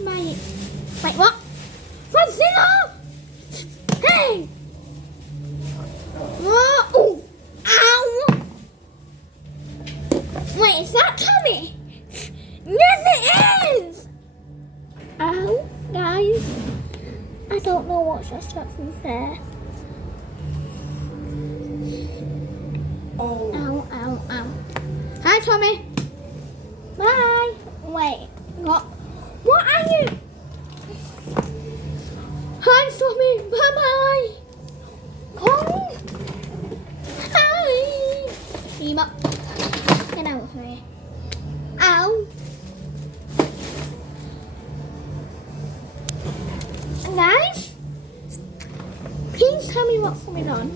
to my... Wait, what? Godzilla! Hey! What? Oh! Ow! Wait, is that Tommy? Yes, it is! Ow, guys. I don't know what's just happened there. Oh. Ow, ow, ow. Hi, Tommy. Bye. Wait, what? What are you? Hi, Tommy. Bye-bye. Come. Hi. Ema. Get out of here. Ow. Guys, please tell me what's going on.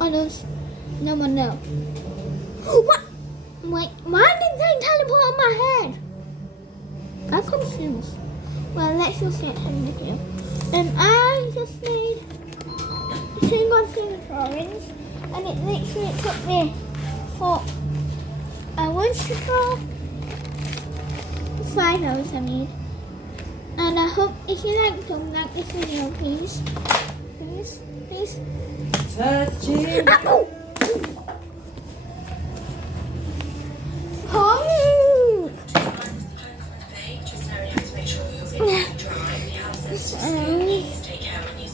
Oh, no one knows. What? Wait, why did they teleport on my head? I'm confused. Well, let's just get him with you. And I just made 2 months drawings, and it literally took me for I want to draw 5 hours, I mean. And I hope if you like this video, please. Touching. Ow!